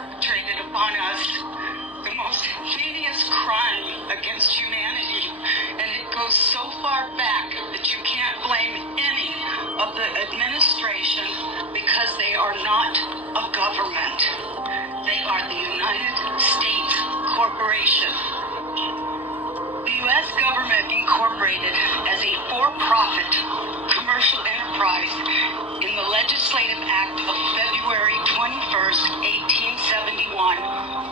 perpetrated upon us the most heinous crime against humanity, and it goes so far back that you can't blame any of the administration because they are not a government. They are the United States Corporation. The U.S. government incorporated as a for-profit commercial enterprise in the Legislative Act of February 21st, 1871,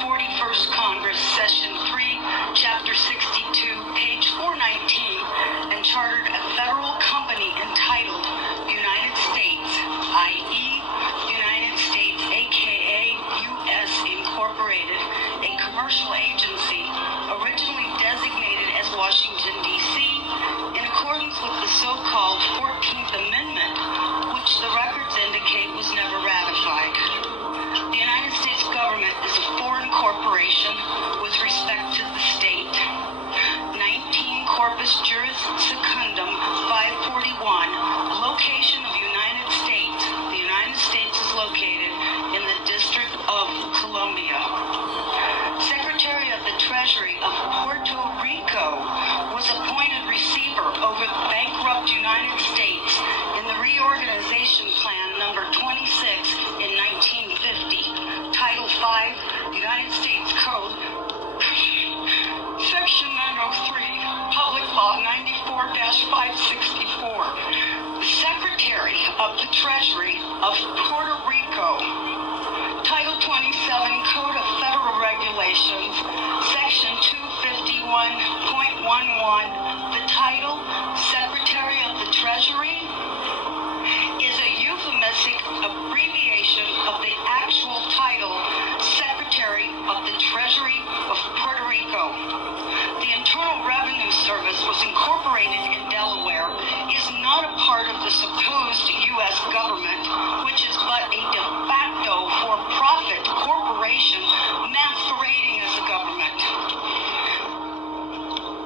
41st Congress, Session 3, Chapter 62, page 419, and chartered a federal company entitled United States, i.e. United States, aka U.S. Incorporated, a commercial agency originally designated as Washington, D.C., in accordance with the so-called 14th Amendment, which the records indicate was never ratified. The United States government is a foreign corporation with respect to the state. 19 Corpus Juris Secundum 541, location of United States. The United States is located in the District of Columbia. Secretary of the Treasury of Puerto Rico was appointed receiver over the bankrupt United States in the Reorganization Plan number 26 in 1950, Title 5, United States Code, Section 903, Public Law 94-564. The Secretary of the Treasury of Puerto Rico, Title 27, Code of Federal Regulations, Section 251.11, the title, Secretary of the Treasury, is a euphemistic abbreviation of the actual title, Secretary of the Treasury of Puerto Rico. The Internal Revenue Service was incorporated in Delaware, is not a part of the supposed U.S. government, which is but a de facto for-profit corporation masquerading as a government.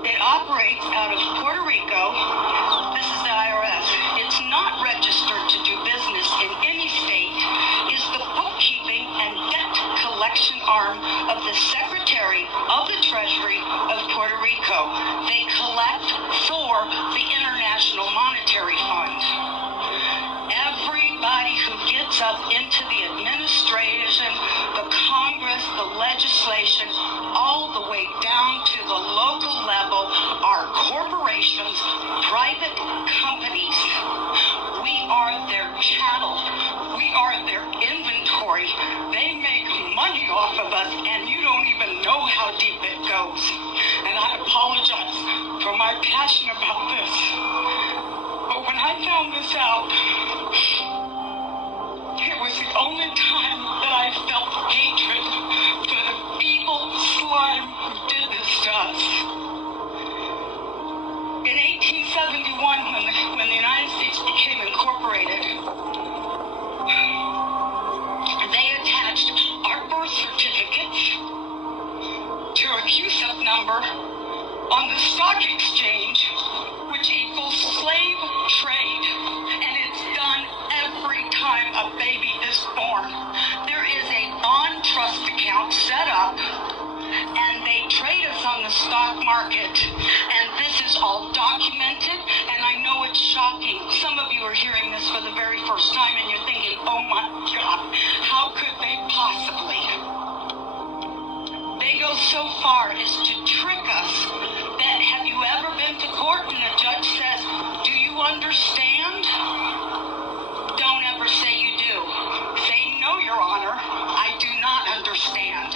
It operates out of Puerto Rico. This is the IRS. It's not registered to do business in any state, is the bookkeeping and debt collection arm of the Secretary of the Treasury of Puerto Rico. They collect for the International Monetary Fund. Everybody who gets up into the administration, the Congress, the legislation, all the way down to the local level are corporations, private companies. We are their chattel. We are their inventory. They make money off of us, and you don't even know how deep it goes. And I apologize for my passion about this. But when I found this out, it was the only time that I felt hatred for the evil slime who did this to us. In 1871, when the United States became incorporated, they attached our birth certificates to a CUSIP number on the stock exchange, which equals slave trade, and it's done every time a baby is born. There is a non-trust account set up, and they trade us on the stock market, and this is all documented, and I know it's shocking. Some of you are hearing this for the very first time, and you're thinking, oh my God, how could they possibly? They go so far as to trick us that, have you ever been to court and the judge says, do you understand? Don't ever say you do. Say, no, Your Honor, I do not understand.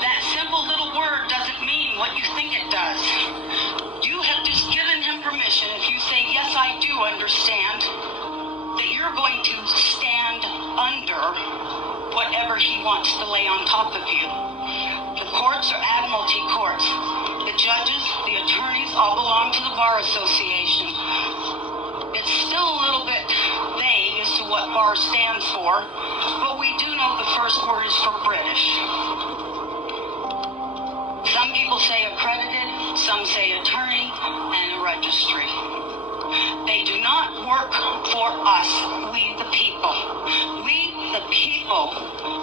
That simple little word doesn't mean what you think it does. You have just given him permission, if you say, yes, I do understand, that you're going to stand under whatever he wants to lay on top of you. The courts are admiralty courts. The judges, the attorneys, all belong to the Bar Association. It's still a little bit vague as to what BAR stands for, but we do know the first word is for British. Some people say accredited, some say attorney, and a registry. They do not work for us, we the people. We the people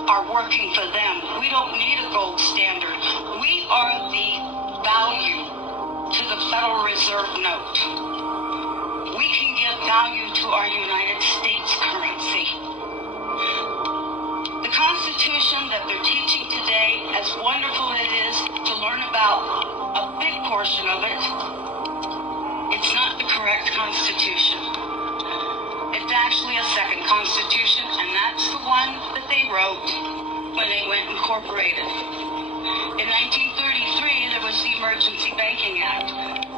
are working for them. We don't need a gold standard. We are the value to the Federal Reserve note. We can give value to our United States currency. The Constitution that they're teaching today, as wonderful as it is to learn about a big portion of it, it's not the correct Constitution. It's actually a second Constitution, and that's the one that they wrote when they went incorporated. In 1933, there was the Emergency Banking Act.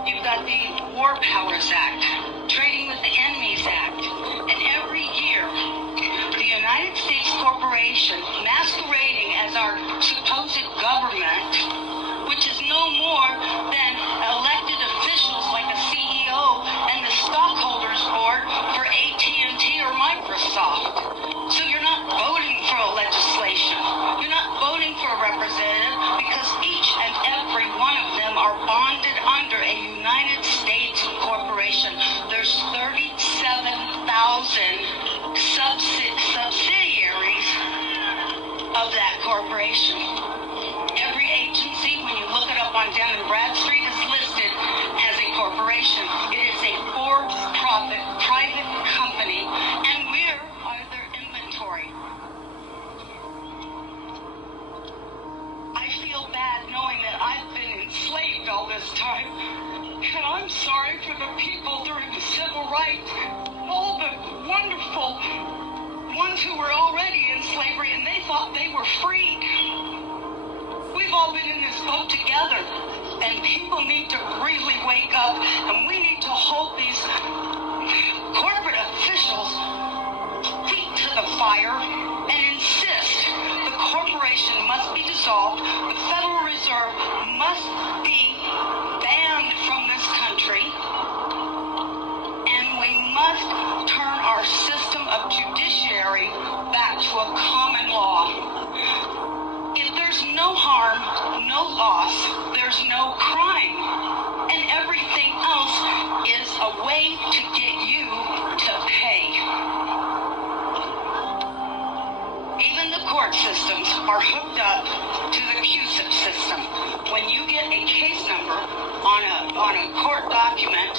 You've got the War Powers Act, Trading with the Enemies Act, and every year, the United States Corporation, masquerading as our supposed government, which is no more than elected officials like a CEO and the stockholders board for AT&T or Microsoft. So you're not voting for a legislation. You're not voting for a representative because each and every one of them are bonded under a United States corporation. There's 37,000 subsidiaries of that corporation. Every agency, when you look it up on Dun & Bradstreet, is listed as a corporation. It is a for-profit private company, and we're their inventory. I feel bad knowing that I've been enslaved all this time, and I'm sorry for the people during the civil rights, all the wonderful ones who were already in slavery and they thought they were freed. We've all been in this boat together, and people need to really wake up, and we need to hold these corporate officials' feet to the fire and insist the corporation must be dissolved, the Federal Reserve must be banned from this country, and we must turn our system of judiciary back to a common law. If there's no harm, no loss, there's no crime. And everything else is a way to get you to pay. Even the court systems are hooked up to the CUSIP system. When you get a case number on a court document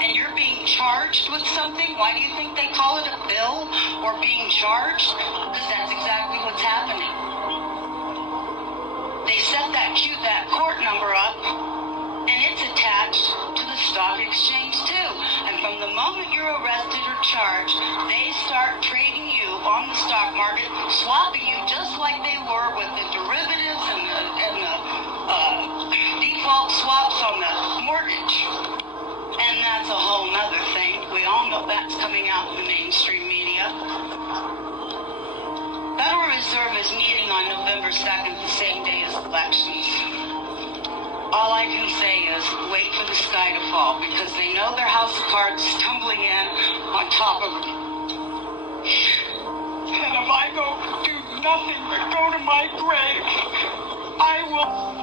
and you're being charged with something, why do you think they call it a bill or being charged? Because that's exactly what's happening. They set that court number up, and it's attached to the stock exchange too. And from the moment you're arrested or charged, they start trading you on the stock market, swapping you just like they were with the derivatives and the default swaps on the mortgage. And that's a whole nother thing. We all know that's coming out in the mainstream media. Federal Reserve is meeting on November 2nd, the same day as elections. All I can say is wait for the sky to fall, because they know their house of cards is tumbling in on top of them. And if I do nothing but go to my grave, I will